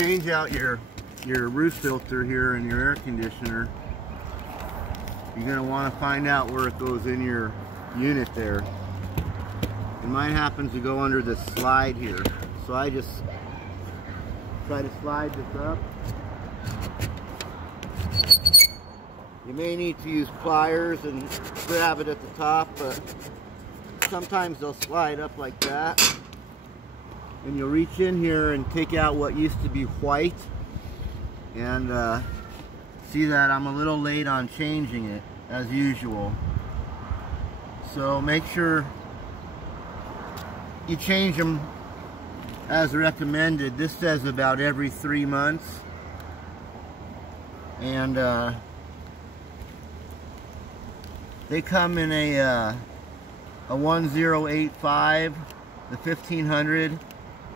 change out your roof filter here in your air conditioner, you're going to want to find out where it goes in your unit there. And mine happens to go under the slide here. So I just try to slide this up. You may need to use pliers and grab it at the top, but sometimes they'll slide up like that. And you'll reach in here and take out what used to be white. And see that I'm a little late on changing it, as usual. So make sure you change them as recommended. This says about every 3 months. And they come in a 1085, the 1500,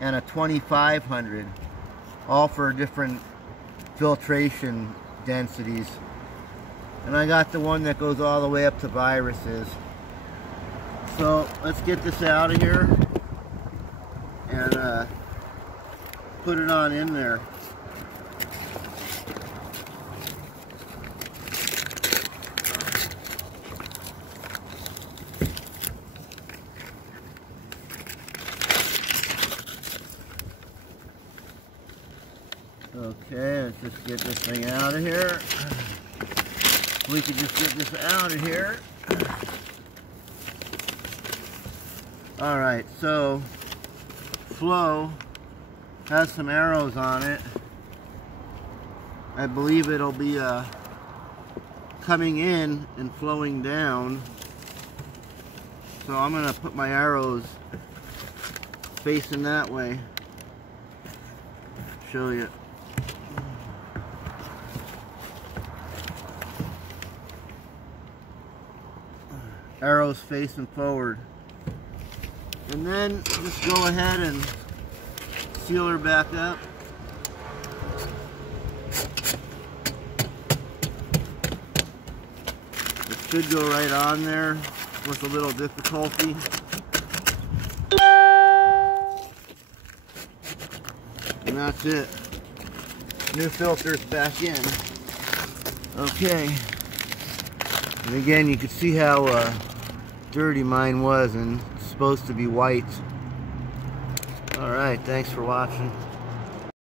and a 2500, all for different filtration densities. And I got the one that goes all the way up to viruses. So let's get this out of here and put it on in there. Okay, let's just get this thing out of here. We could just get this out of here. Alright, so flow has some arrows on it. I believe it'll be coming in and flowing down. So I'm going to put my arrows facing that way. Show you. Arrows facing forward. And then just go ahead and seal her back up. It should go right on there with a little difficulty. And that's it. New filter's back in. Okay. And again, you can see how dirty mine was, and it's supposed to be white. Alright, thanks for watching.